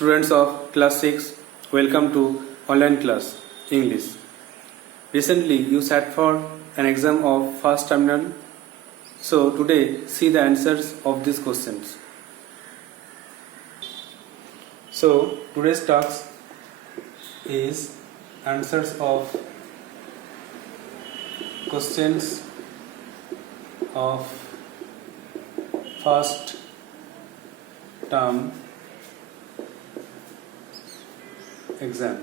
Students of class 6, welcome to online class English. Recently you sat for an exam of first terminal. So today see the answers of these questions. So today's task is answers of questions of first term exam.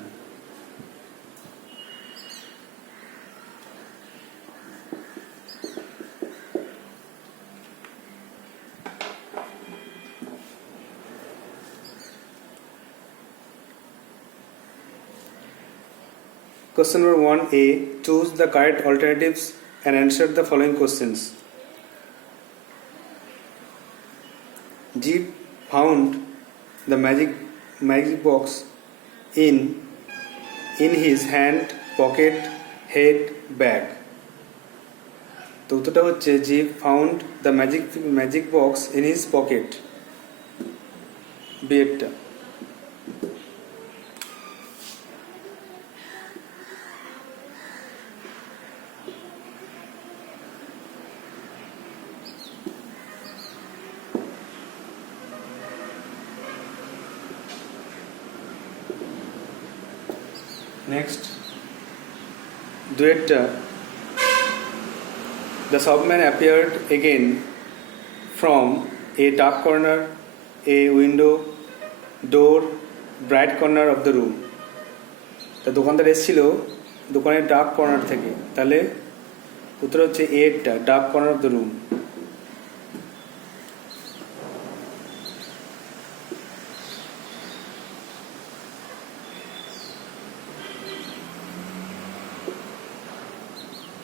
Question number 1A. Choose the correct alternatives and answer the following questions. Jeep found the magic box in his hand, pocket, head, bag. তো উত্তরটা হচ্ছে Jeep found the magic box in his pocket. বিয়েরটা। Next, duetta. The subman appeared again from a dark corner, a window, door, bright corner of the room. তা দোকানদার এসেছিল দোকানের dark corner থেকে, তাহলে উত্তর হচ্ছে এরটা, dark corner of the room.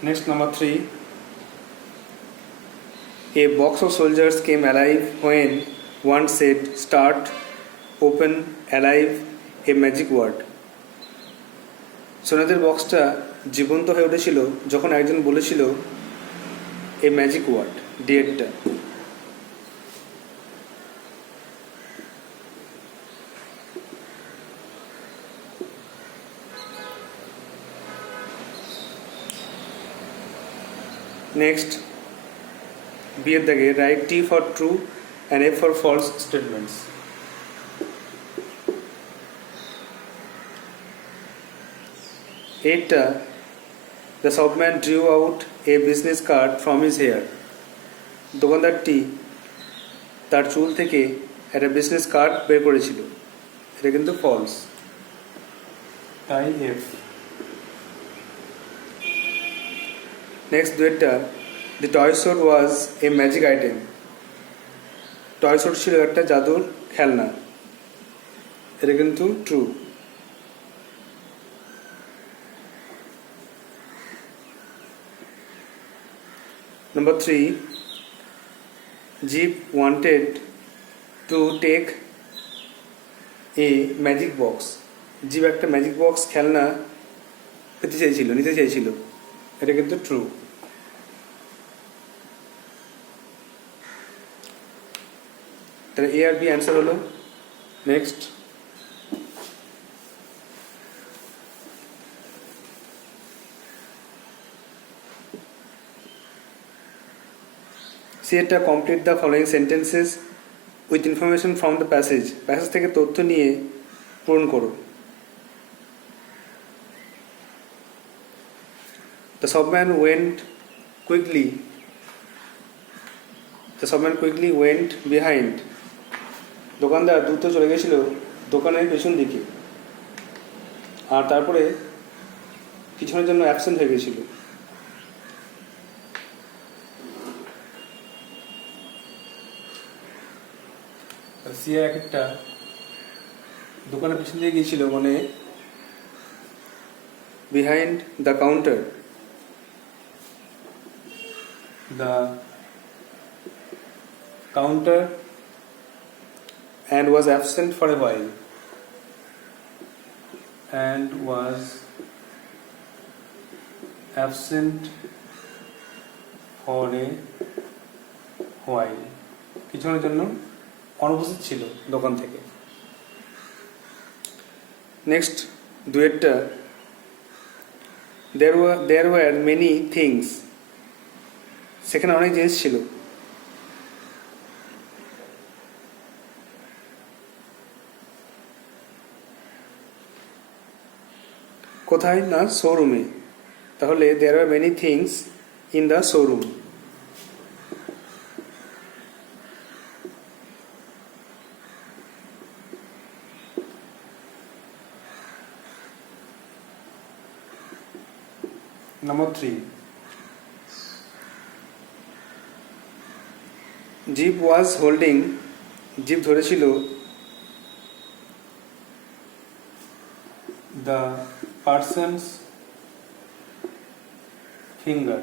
Next, number 3. A box of soldiers came alive when one said, "Start, open, alive, a magic word." সোনাদের বক্সটা জীবন্ত হয়ে উঠেছিল যখন একজন বলেছিল এ ম্যাজিক ওয়ার্ড, ডিয়েটটা। Next, B at the gate, write T for true and F for false statements. Eight, the shopman drew out a business card from his hair. দোকানদারটি তার চুল থেকে একটা বিজনেস কার্ড বের করেছিল, এটা কিন্তু ফলস, তাই F. Next, duetta. The toy sword was a magic item. Toy sword ছিল একটা জাদুর খেলনা, এটা কিন্তু true. Number 3. Jeep wanted to take a magic box. Jeep একটা ম্যাজিক বক্স খেলনা নিতে চাইছিল, এটা কিন্তু ট্রু। তাহলে এ আর বি অ্যান্সার হলো। নেক্সট, সি এটা complete the following sentences with information from the passage থেকে তথ্য নিয়ে পূরণ করো। The subman quickly went behind. দোকানদার দ্রুত চলে গেছিল দোকানের পেছন দিকে, আর তারপরে কিছুক্ষণের জন্য অ্যাবসেন্ট হয়ে গেছিল। সিয়া একটা দোকানের পেছন দিকে গিয়েছিল, মানে behind the counter, and was absent for a while. কিছুক্ষণের জন্য অনুপস্থিত ছিল দোকান থেকে। নেক্সট দুয়েরটা, there were many things, সেখানে অনেক জিনিস ছিল। কোথায়? না শোরুমে। তাহলে there are many things in the showroom. Number 3, Jeep was holding, zip ধরেছিল the person's finger,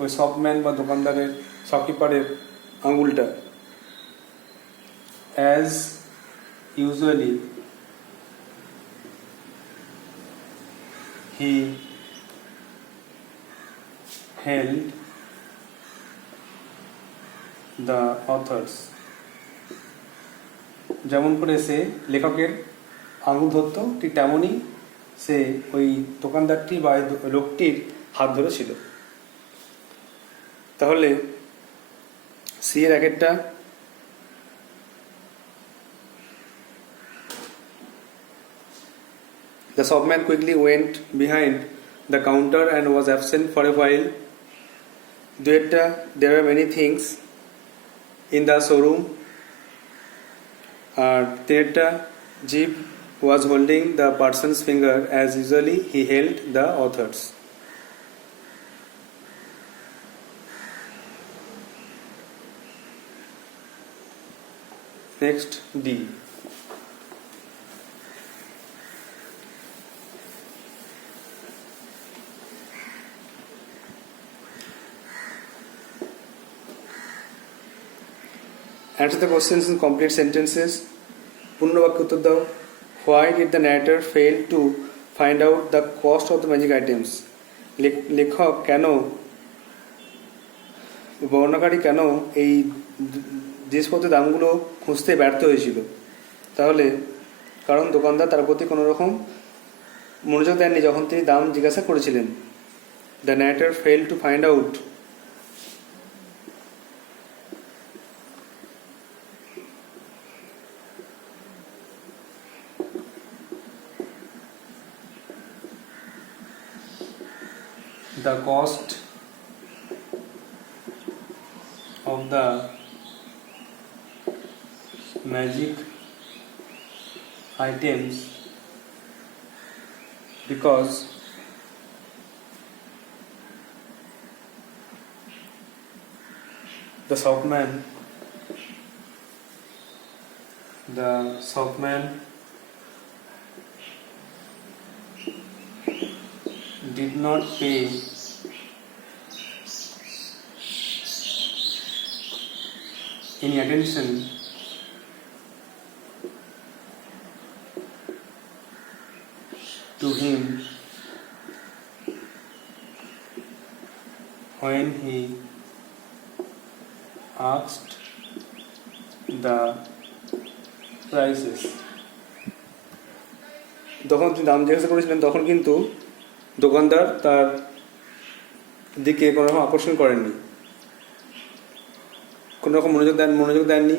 ওই শপম্যান বা দোকানদারের শপকিপারের আঙুলটা। as usually he held the authors, যেমন করে সে লেখকের আঙুল ধরত ঠিক তেমনই সে ওই দোকানদারটি বা লোকটির হাত ধরেছিল। তাহলে সি এর আগেরটা, the shopman quickly went behind the counter and was absent for a while. দুয়েরটা, there are many things in the showroom. আর তিনেরটা, Jeep was holding the person's finger as usually he held the author's. Next, D. Answer the questions in complete sentences. পূর্ণ বাক্য উত্তর দাও। Why did the narrator fail to find out the cost of the magic items? লেখক কেন, বর্ণনাকারী কেন এই জিনিসপত্রের দামগুলো খুঁজতে ব্যর্থ হয়েছিল? তাহলে কারণ দোকানদার তার প্রতি কোনো রকম মনোযোগ দেননি যখন তিনি দাম জিজ্ঞাসা করেছিলেন। The narrator failed to find out the cost of the magic items because the shopman did not pay any attention to him when he asked the prices. যখন তিনি দাম জিজ্ঞাসা করেছিলেন তখন কিন্তু দোকানদার তার দিকে কোনো রকম আকর্ষণ করেননি, কোনো রকম মনোযোগ দেননি,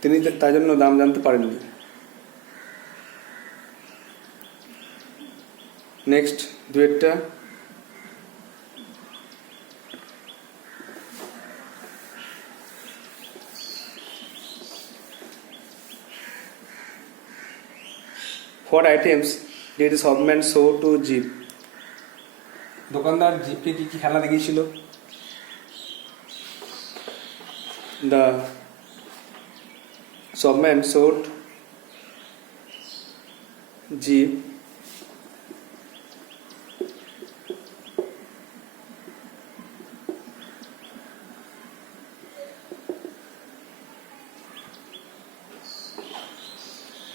তিনি তার জন্য দাম জানতে পারেননি। নেক্সট দুয়েরটা, What items did the shopman show to Jeep? দোকানদার জিপকে কি কি খেলা দেখিয়েছিল? The shopman showed Jeep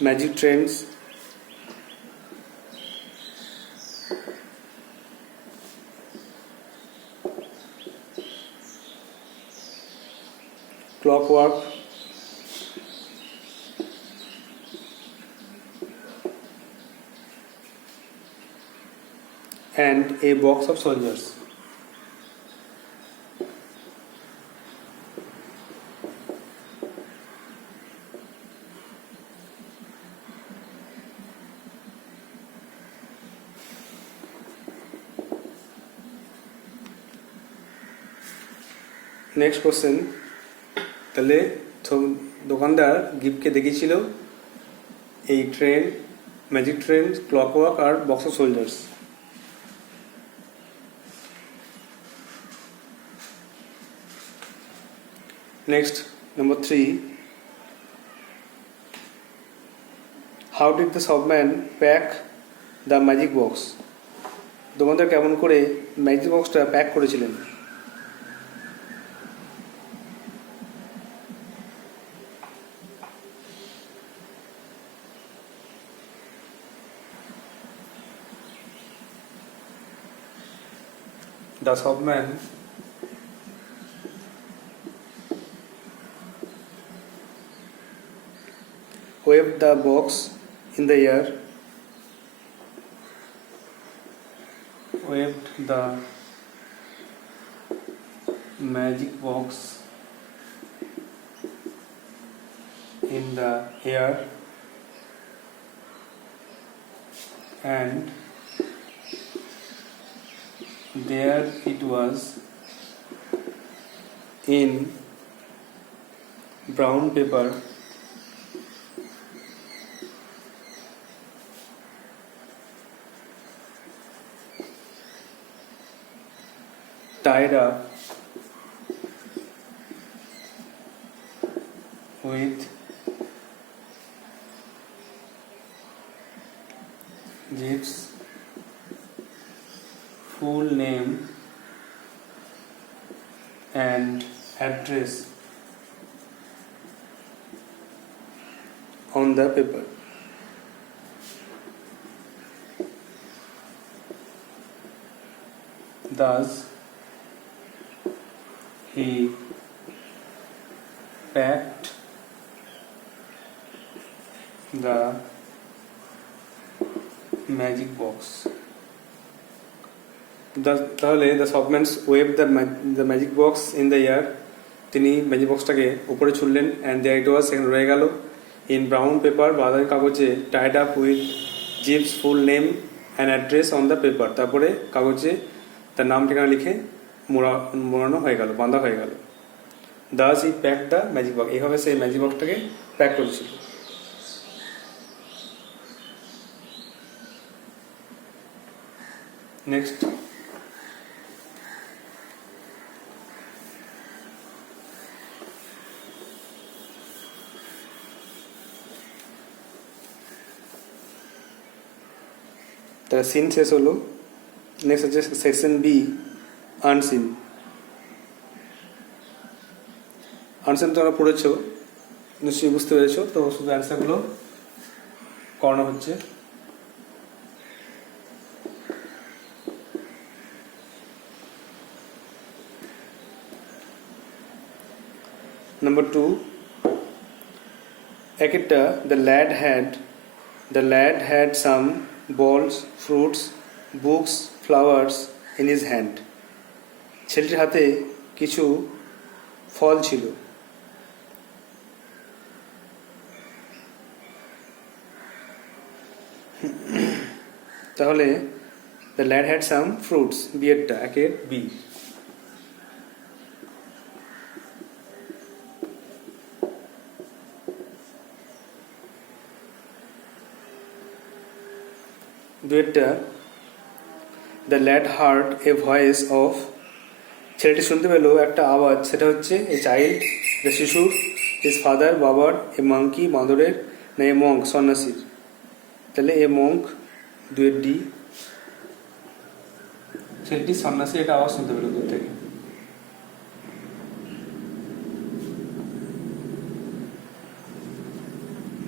magic trains, clockwork, and a box of soldiers. Next question, তাহলে দোকানদার গিফটকে দেখিয়েছিল এই ট্রেন, ম্যাজিক ট্রেন, ক্লকওয়ার্ক আর box of soldiers. Next number 3, how did the shopman pack the magic box? দোকানদার কেমন করে ম্যাজিক বক্সটা প্যাক করেছিলেন? The shopman waved the box in the air, waved the magic box in the air, and there it was in brown paper, tied up with Jeep's full name and address on the paper. Thus, he packed the magic box. তাহলে the shopman's wave the magic box in the air, তিনি magic বক্সটাকে উপরে ছুড়লেন, অ্যান্ড দেয়ার ইট ওয়াজ, সেখানে রয়ে গেল, in brown paper, বাদামি কাগজে, Tide up with jeeps full name and address on the paper, তারপরে কাগজে তার নাম ঠিকানা লিখে মোড়ানো হয়ে গেল, বাঁধা হয়ে গেল। দাস ই প্যাক দ্য ম্যাজিক বক্স, এইভাবে সেই ম্যাজিক বক্সটাকে প্যাক করেছিল। নেক্সট, তাহলে সিন শেষ হলো। নেক্সট হচ্ছে সেকশন বি, আনসিন। আনসিন তোমরা পড়েছো, নিশ্চয়ই বুঝতে পেরেছো, তো শুধু অ্যান্সারগুলো করানো হচ্ছে। Number 2, Ekita, the lad had some balls, fruits, books, flowers in his hand. ছেলেটির হাতে কিছু ফল ছিল। তাহলে the lad had some fruits, বিয়েরটা একের বি। দুয়েরটা, the lad heard a voice of, ছেলেটি শুনতে পেল একটা আওয়াজ, সেটা হচ্ছে এ চাইল্ড, দ্য শিশুর, হিজ ফাদার, বাবার, এ মাঙ্কি, বাঁদরের, না এ মঙ্ক, সন্ন্যাসীর। তাহলে এ মঙ্ক, দুয়ের ডি, ছেলেটি সন্ন্যাসী একটা আওয়াজ শুনতে পেল দূর থেকে।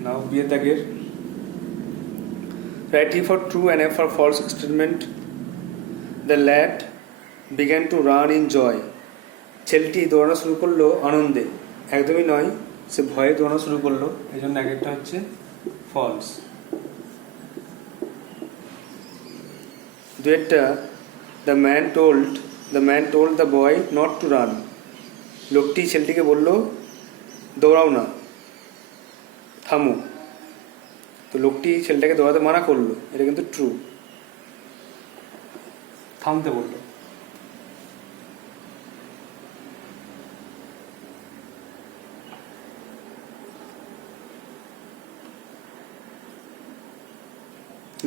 নাও বিয়ের দাগের, write E for true and F for false statement. The lad began to run in joy. ছেলেটি দৌড়ানো শুরু করলো আনন্দে, একদমই নয়, সে ভয়ে দৌড়ানো শুরু করলো, এই জন্য আগেরটা হচ্ছে ফলস। দুয়েরটা the man told the boy not to run, লোকটি ছেলেটিকে বলল দৌড়াও না, থামো। তো লোকটি ছেলেটাকে দৌড়াতে মানা করলো, এটা কিন্তু ট্রু, থামতে বললো।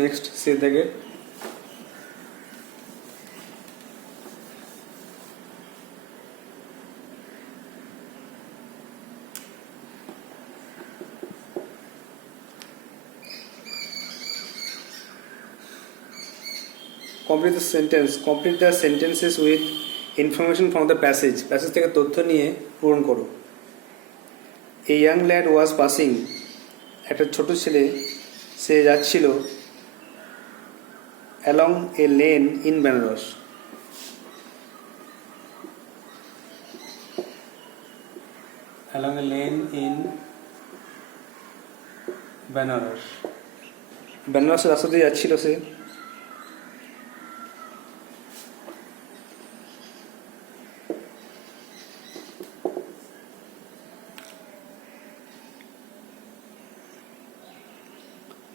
নেক্সট সে দেখে complete the sentences with information from the passage থেকে তথ্য নিয়ে পূরণ করো। A young lad was passing, একটা ছোট ছেলে সে যাচ্ছিল along a lane in Benares, along a lane in Benares, বেনারসের রাস্তা দিয়ে যাচ্ছিল সে।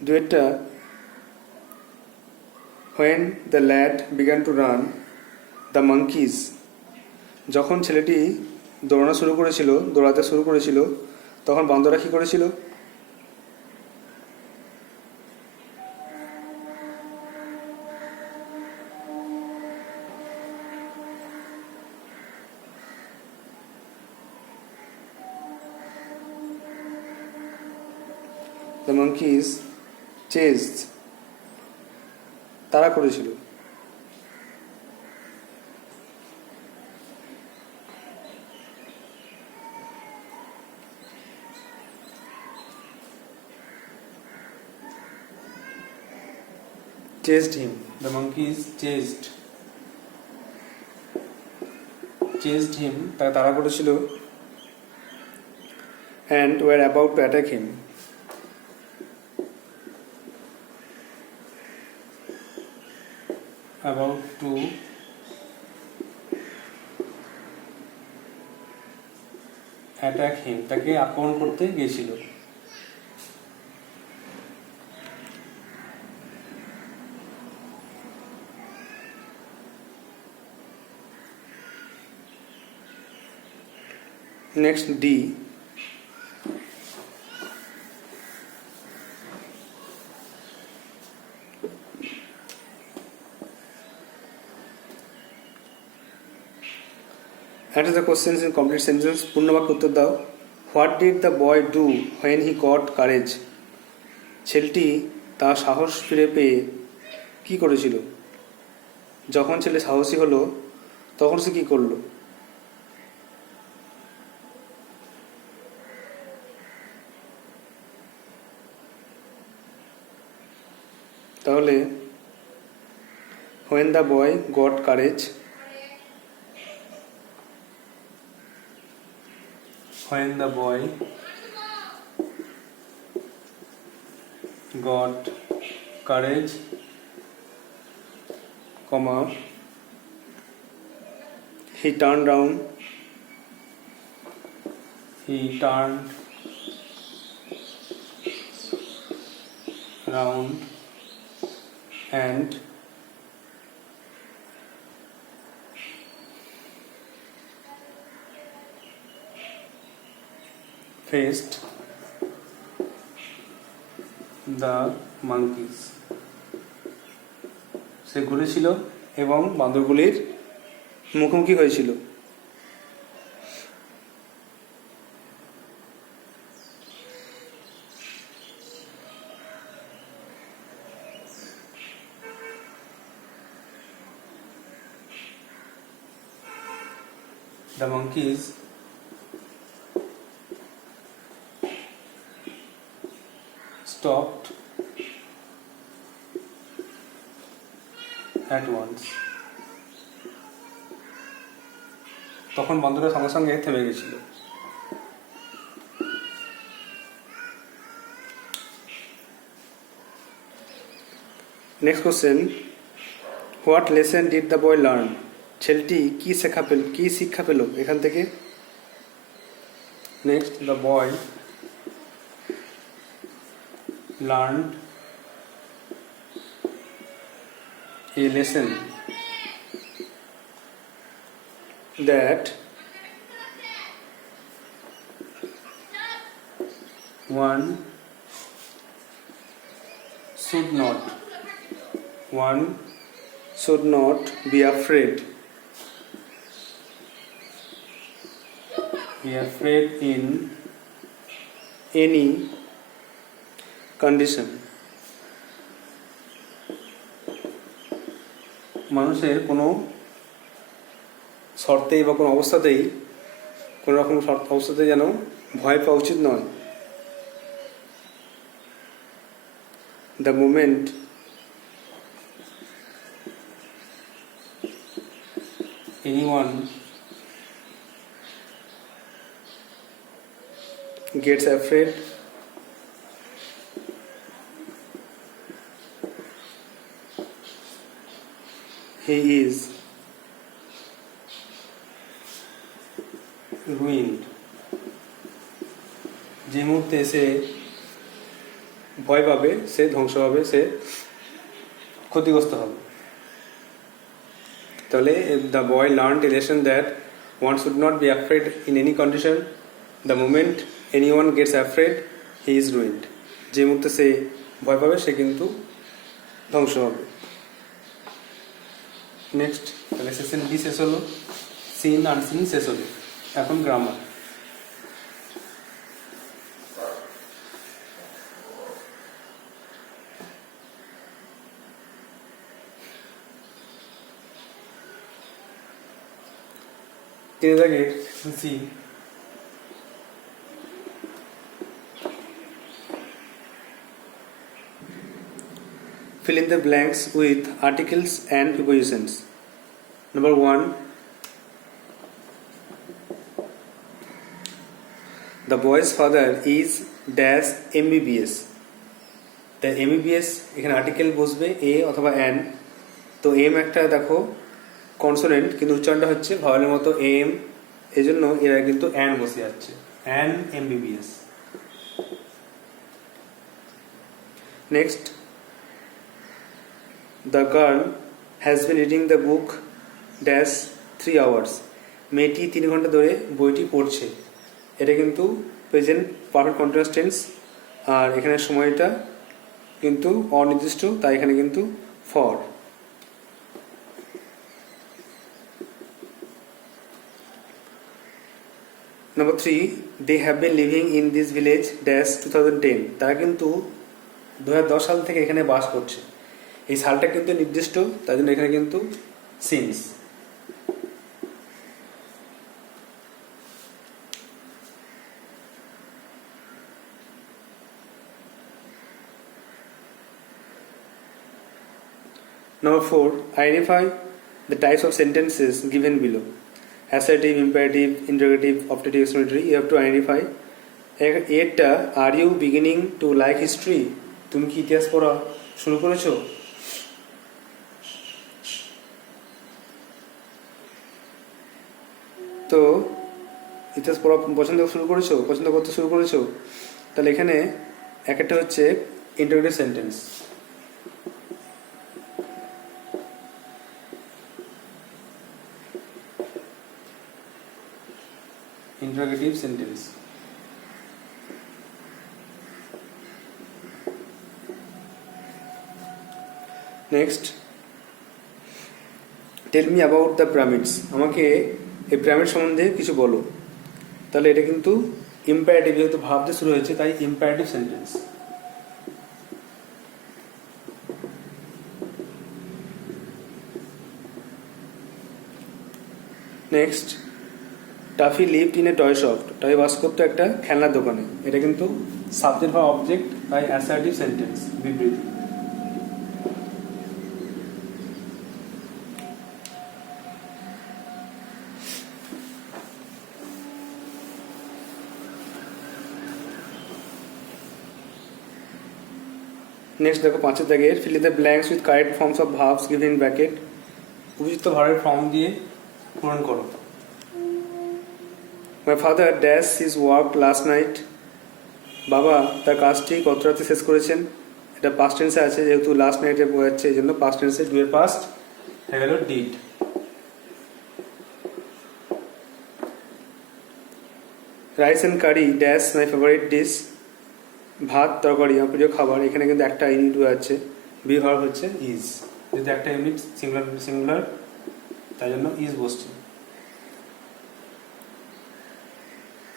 দুয়েরটা when the lad began to run, the monkeys, যখন ছেলেটি দৌড়াতে শুরু করেছিল তখন বান্দররা কি করেছিল? The monkeys chased, তারা করেছিল। chased him, the monkeys chased him, তারা করেছিল, and were about to attack him, about to attack him, তাকে আক্রমণ করতে গিয়েছিল। Next D, answer the questions in complete sentences, পূর্ণ বাক্যে উত্তর দাও। What did the boy do when he got courage, ছেলেটি তার সাহস ফিরে পেয়ে কি করেছিল? যখন ছেলে সাহসী হলো তখন সে কি করলো? তাহলে when the boy got courage, when the boy got courage, comma, he turned round and faced the monkeys, সে ঘুরেছিল এবং বান্দরগুলির মুখোমুখি হয়েছিল। The monkeys stopped at once, তখন বান্দররা সঙ্গে সঙ্গে থেমে গেছিল। Next question, what lesson did the boy learn? ছেলেটি কি শিক্ষা পেল এখান থেকে? Next, the boy learned a lesson that one should not be afraid in any condition. মানুষের কোনো শর্তেই বা কোনো অবস্থাতেই কোনো রকম অবস্থাতেই যেন ভয় পাওয়া উচিত নয়। The moment anyone gets afraid, he is ruined. যে মুহূর্তে সে ভয় পাবে, সে ধ্বংস হবে, সে ক্ষতিগ্রস্ত হবে। তাহলে the boy learned a lesson that one should not be afraid in any condition. The moment any one Gates afraid, he is ruined. যে মুহূর্তে সে ভয় পাবে, সে কিন্তু ধ্বংস হবে। নেক্সট, তাহলে সেশন বি শেষ হলো, সিন আনসিন শেষ হলো। এখন grammar. C, fill in the blanks with articles and prepositions. Number 1, the boy's father is dash MBBS. the MBBS এখানে আর্টিকেল বসবে এ অথবা অ্যান। তো এম একটা দেখো কনসোনেন্ট, কিন্তু উচ্চারণটা হচ্ছে ভাওয়ালের মতো এম, এই জন্য এরা কিন্তু অ্যান বসে যাচ্ছে, an MBBS। Next, the girl has been reading the book dash 3 hours. মেয়েটি 3 ঘন্টা ধরে বইটি পড়ছে। এটা কিন্তু প্রেজেন্ট পারফেক্ট কন্টিনিউয়াস টেন্স, আর এখানে সময়টা কিন্তু অনির্দিষ্ট, তাই এখানে কিন্তু for. Number 3, they have been living in this village dash 2010. তারা কিন্তু 2010 সাল থেকে এখানে বাস করছে। এই সালটা কিন্তু নির্দিষ্ট, তাই জন্য এখানে কিন্তু since. Number 4, identify the types of sentences given below. Assertive, imperative, interrogative, optative, explanatory. You have to identify. এটা, are you beginning to like history? তুমি কি ইতিহাস পড়া শুরু করেছো? তো ইতিহাস পড়া পছন্দ করতে শুরু করেছো? তাহলে এখানে একটা হচ্ছে interrogative sentence. Interrogative sentence. Next, tell me about the pyramids. আমাকে এই পিরামিড সম্বন্ধে কিছু বলো। তাহলে এটা কিন্তু ইম্পারেটিভ, যেহেতু ভাব দিয়ে শুরু হয়েছে তাই imperative sentence. Next, Taffy lived in a toy shop. Taffy বাস করতো একটা খেলনার দোকানে। এটা কিন্তু সাবজেক্ট বা অবজেক্ট, তাই অ্যাসার্টিভ সেন্টেন্স, বিবৃতি। নেক্সট দেখো 5 দাগের, fill in the blanks with correct forms of verbs given in bracket. উপযুক্ত ভার্বের ফর্ম দিয়ে পূরণ করো। My father dash his work last night. বাবা তার কাজটি গত রাতে শেষ করেছেন। এটা পাস্ট টেন্সে আছে, যেহেতু লাস্ট নাইটে বোঝাচ্ছে এই জন্য পাস্ট টেন্সে ডু এর পাস্ট হয়ে গেল did. Rice and curry dash my favourite dish. ভাত তরকারি আমার প্রিয় খাবার। এখানে কিন্তু একটা ইউনিট আছে, বি ভার্ব হচ্ছে ইজ, যেহেতু একটা ইউনিট সিঙ্গুলার তাই জন্য ইজ বসছে।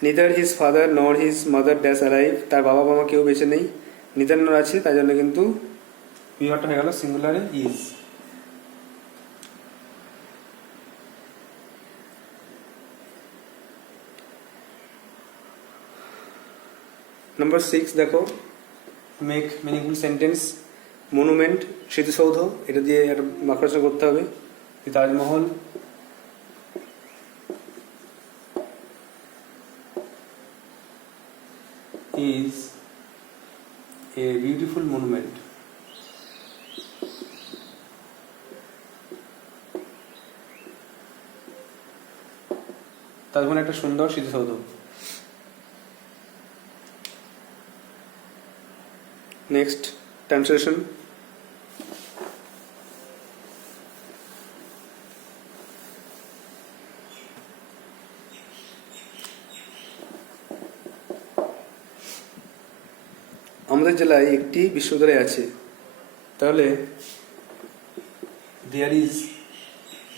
নিদার হিজ ফাদার নর হিজ মাদার ড্যাশ অ্যালাইভ। তার বাবা মা কেউ বেঁচে নেই, নিদার নর আছে তাই জন্য কিন্তু বি ভার্বটা হয়ে গেল সিঙ্গুলারে ইজ। নাম্বার 6 দেখো, মেক মিনিংফুল সেন্টেন্স। মনুমেন্ট স্মৃতিসৌধ, এটা দিয়ে একটা বাক্য রচনা করতে হবে। Taj Mahal is a beautiful monument. Taj Mahal একটা সুন্দর স্মৃতিসৌধ। Next translation. আমাদের জেলায় একটি বিশ্ববিদ্যালয় আছে। তাহলে দেয়ার ইজ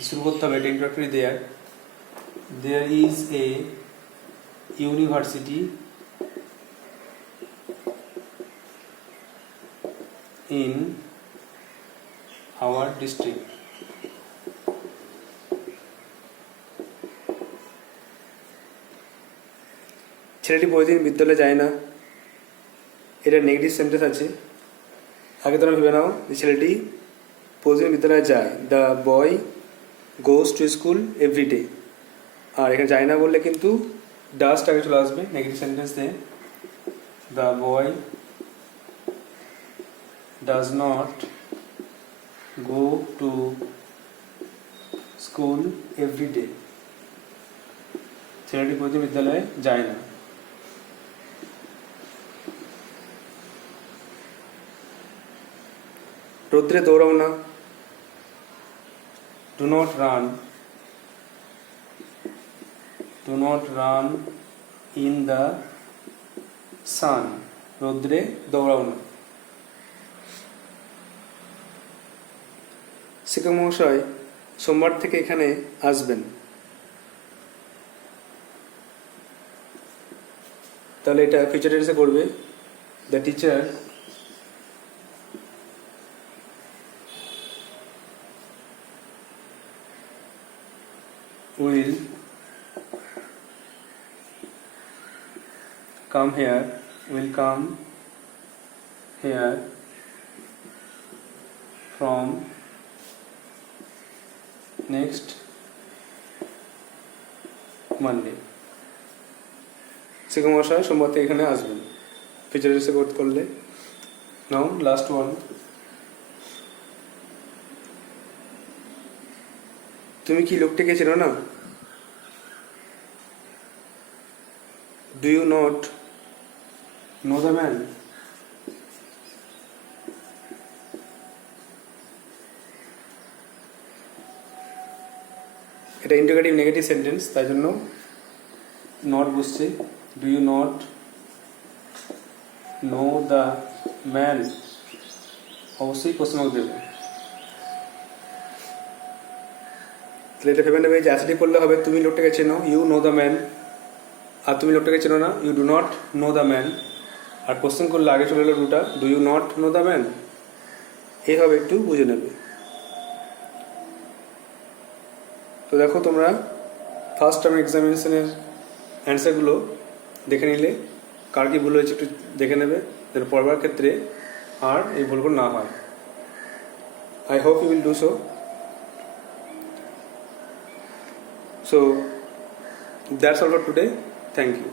শুরু করতে হবে, এটা introductory. There is a university in our district. ছেলেটি প্রতিদিন বিদ্যালয়ে যায় না, এটা নেগেটিভ সেন্টেন্স আছে। আগে তোমরা ভেবে নাও যে ছেলেটি প্রতিদিন বিদ্যালয়ে যায়, the boy goes to school every day. আর এখানে যায় না বললে কিন্তু ডাস্ট আগে চলে আসবে নেগেটিভ সেন্টেন্সে। The boy does not go to school every day. ছেলেটি প্রতিদিন বিদ্যালয়ে যায় না। রোদ্রে দৌড়াও না, do not run in the sun. রোদ্রে দৌড়াও না। শিক্ষক মহাশয় সোমবার থেকে এখানে আসবেন। তাহলে এটা ফিউচার টেন্সে করবে, the teacher will come here from next Monday. শিক্ষক মহাশয় সোমবার থেকে এখানে আসবেন। ফিউচার টেন্সে করলে। Now last one. তুমি কি লোকটিকে চেনো না? Do you not know the man? এটা ইন্টিগ্রেটিভ নেগেটিভ সেন্টেন্স, তাই জন্য নট বসছে। Do you not know the man, অবশ্যই কোশ্চেন মার্ক দেবে। তাহলে এটা ভেবে নেবে যে অ্যাসিডি করলে হবে তুমি লোকটাকে চেনো, ইউ নো দ্য ম্যান। আর তুমি লোকটাকে চেনো না, you do not know the man. আর কোশ্চেন করলে আগে চলে এলো দুটা, do you not know the man. এইভাবে একটু বুঝে নেবে। তো দেখো তোমরা ফার্স্ট টার্ম এক্সামিনেশনের অ্যান্সারগুলো দেখে নিলে কার কি ভুল হয়েছে একটু দেখে নেবে, যেন পড়বার ক্ষেত্রে আর এই ভুলগুলো না হয়। I hope you will do so. So that's all for today. Thank you.